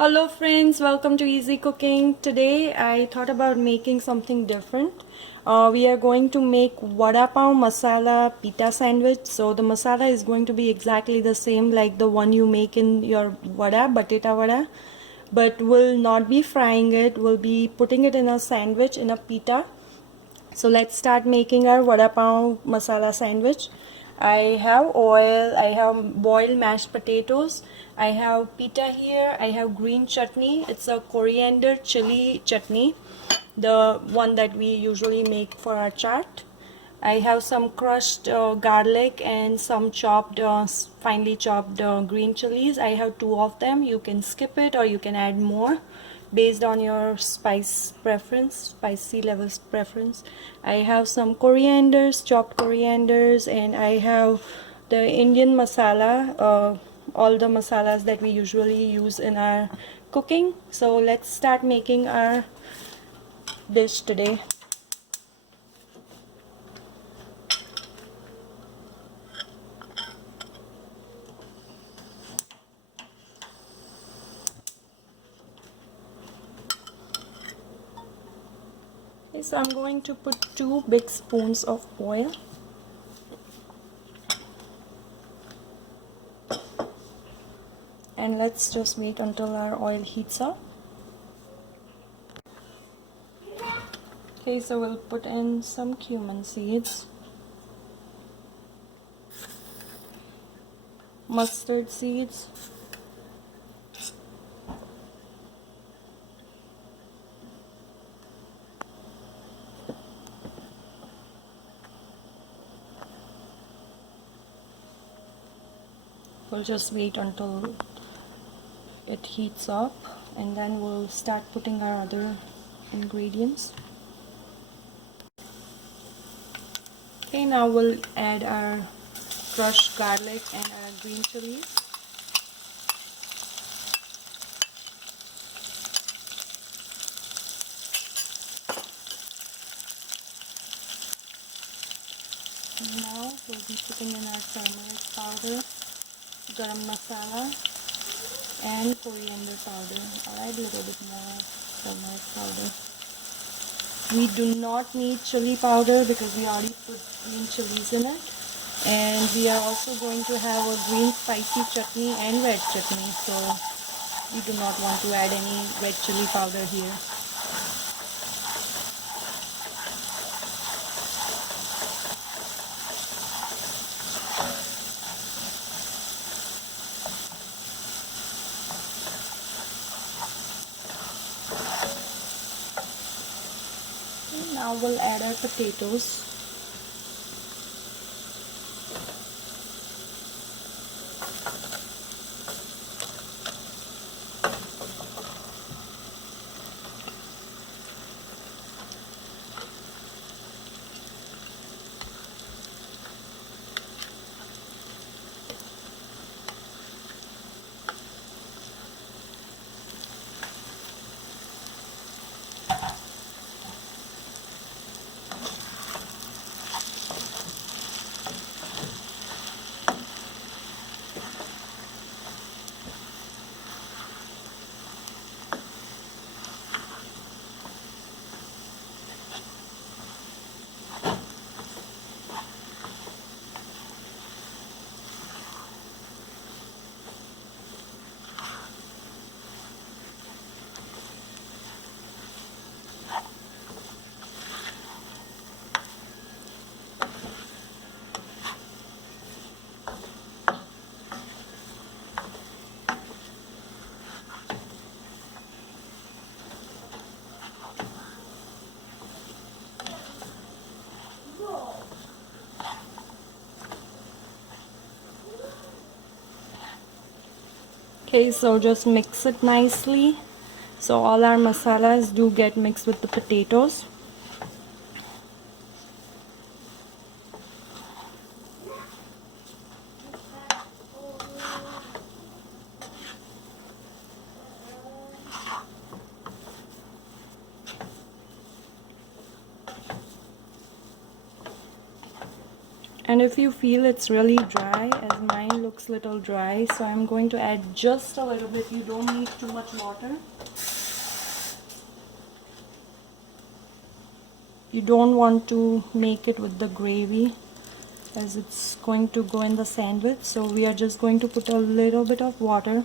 Hello friends, welcome to Easy Cooking. Today I thought about making something different. We are going to make VadaPav masala pita sandwich. So the masala is going to be exactly the same like the one you make in your batata vada, but we'll not be frying it. We'll be putting it in a sandwich in a pita. So let's start making our VadaPav masala sandwich. I have oil, I have boiled mashed potatoes, I have pita here, I have green chutney. It's a coriander chili chutney, the one that we usually make for our chaat. I have some crushed garlic and some chopped, finely chopped green chilies. I have two of them. You can skip it or you can add more based on your spicy levels preference. I have some corianders, chopped corianders, and I have the Indian masala, all the masalas that we usually use in our cooking. So let's start making our dish today. Okay, so I'm going to put 2 big spoons of oil. And let's just wait until our oil heats up. Okay, so we'll put in some cumin seeds, mustard seeds, we'll just wait until it heats up and then we'll start putting our other ingredients. Okay, now we'll add our crushed garlic and our green chilies. And now we'll be putting in our turmeric powder, garam masala, and coriander powder. I'll add a little bit more turmeric powder. We do not need chili powder because we already put green chilies in it. And we are also going to have a green spicy chutney and red chutney. So we do not want to add any red chili powder here. And now we'll add our potatoes. Okay, so just mix it nicely so all our masalas do get mixed with the potatoes. And if you feel it's really dry, as mine looks little dry, so I'm going to add just a little bit. You don't need too much water. You don't want to make it with the gravy, as it's going to go in the sandwich, so we are just going to put a little bit of water.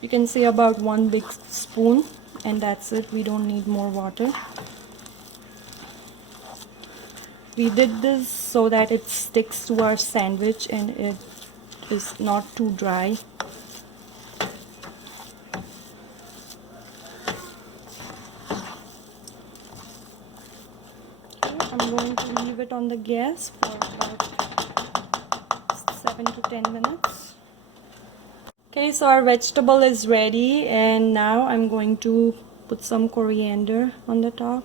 You can say about 1 big spoon, and that's it. We don't need more water. We did this so that it sticks to our sandwich and it is not too dry. Okay, I'm going to leave it on the gas for about 7 to 10 minutes. Okay, so our vegetable is ready, and now I'm going to put some coriander on the top.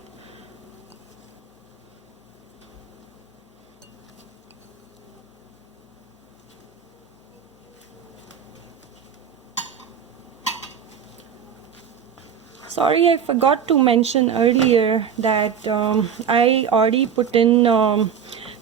Sorry, I forgot to mention earlier that I already put in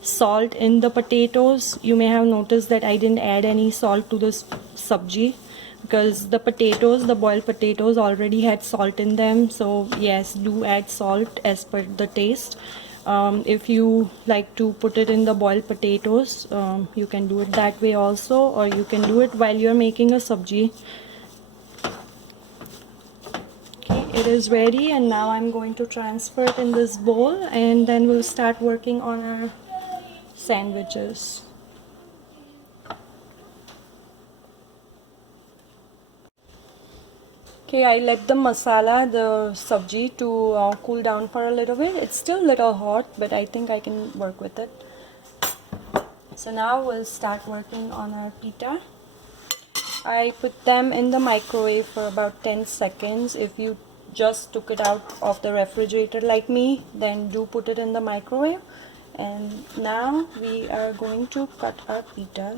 salt in the potatoes. You may have noticed that I didn't add any salt to this sabji because the potatoes, the boiled potatoes, already had salt in them. So yes, do add salt as per the taste. If you like to put it in the boiled potatoes, you can do it that way also, or you can do it while you're making a sabji. It is ready, and now I'm going to transfer it in this bowl, and then we'll start working on our sandwiches. Okay, I let the masala, the sabji, to cool down for a little bit. It's still a little hot, but I think I can work with it. So now we'll start working on our pita. I put them in the microwave for about 10 seconds. If you just took it out of the refrigerator like me, then do put it in the microwave. And now we are going to cut our pita.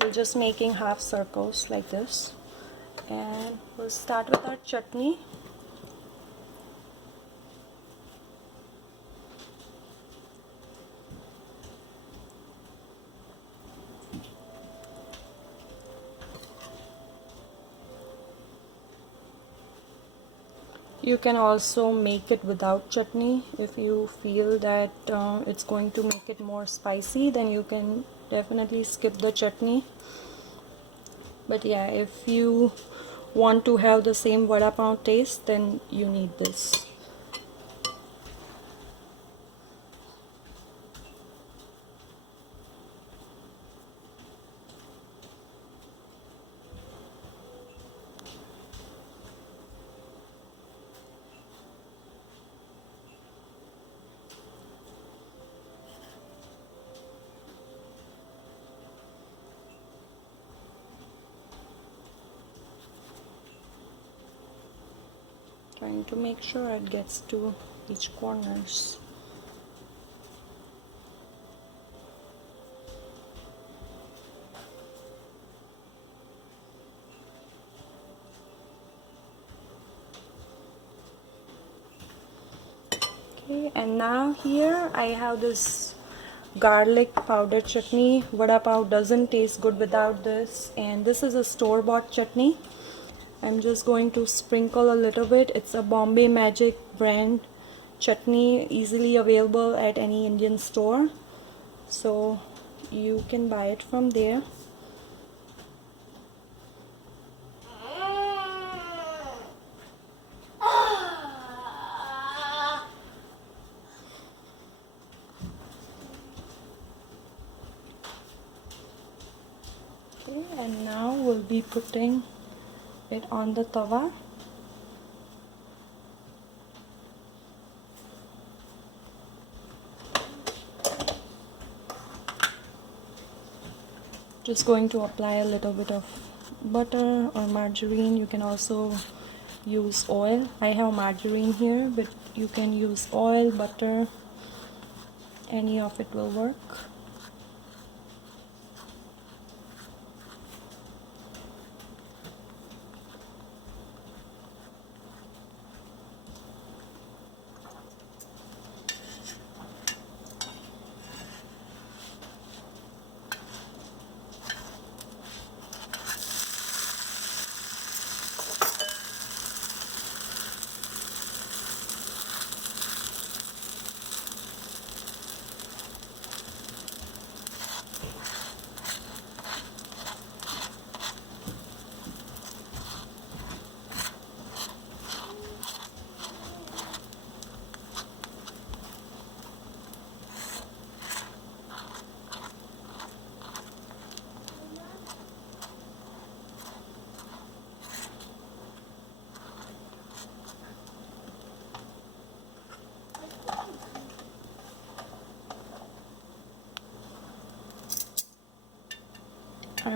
We're just making half circles like this, and we'll start with our chutney. You can also make it without chutney. If you feel that it's going to make it more spicy, then you can definitely skip the chutney. But yeah, if you want to have the same VadaPav taste, then you need this. Trying to make sure it gets to each corners. Okay, and now here I have this garlic powder chutney. VadaPav doesn't taste good without this, and this is a store-bought chutney. I'm just going to sprinkle a little bit. It's a Bombay Magic brand chutney, easily available at any Indian store, so you can buy it from there. Okay, and now we'll be putting it on the tawa. Just going to apply a little bit of butter or margarine. You can also use oil. I have margarine here, but you can use oil, butter, any of it will work.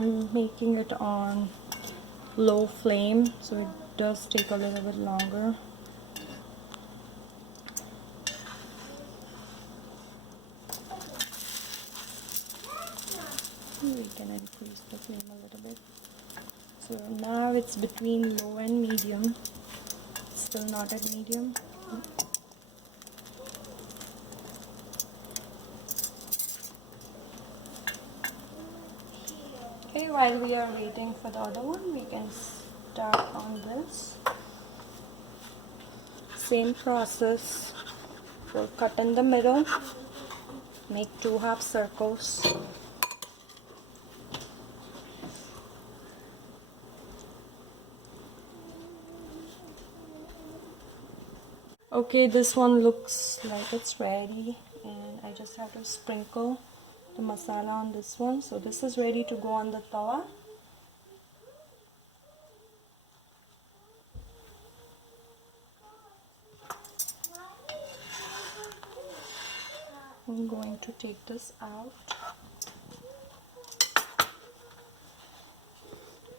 I'm making it on low flame, so it does take a little bit longer. We can increase the flame a little bit. So now it's between low and medium. Still not at medium. Okay, while we are waiting for the other one, we can start on this. Same process. We'll cut in the middle, make 2 half circles. Okay, this one looks like it's ready, and I just have to sprinkle the masala on this one. So this is ready to go on the tawa. I'm going to take this out,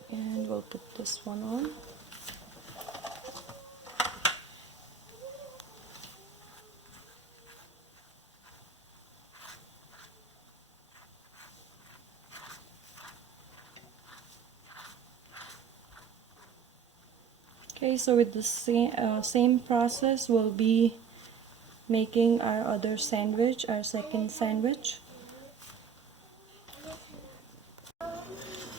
and we'll put this one on. Okay, so with the same process, we'll be making our other sandwich, our second sandwich.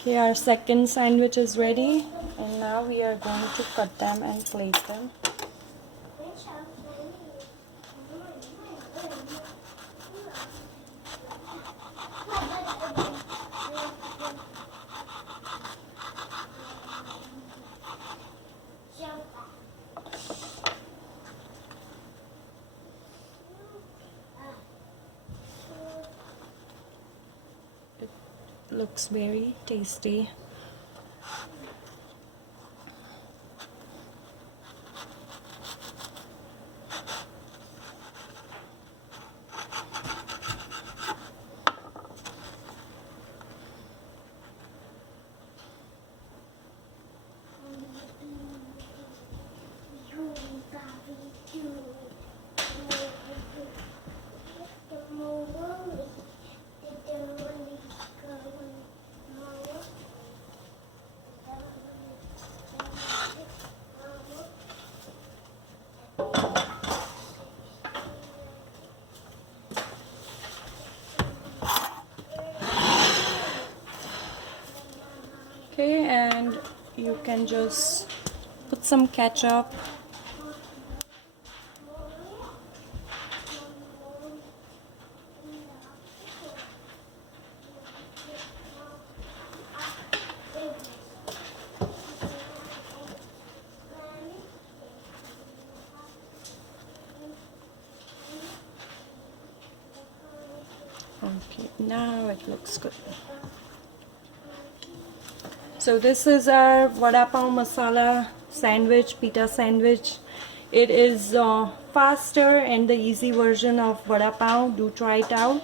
Okay, our second sandwich is ready, and now we are going to cut them and plate them. Looks very tasty. Okay, and you can just put some ketchup. Okay, now it looks good. So this is our VadaPav masala sandwich, pita sandwich. It is faster and the easy version of VadaPav. Do try it out.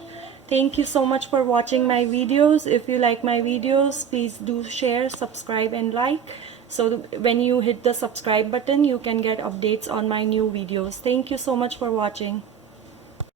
Thank you so much for watching my videos. If you like my videos, please do share, subscribe and like. So when you hit the subscribe button, you can get updates on my new videos. Thank you so much for watching.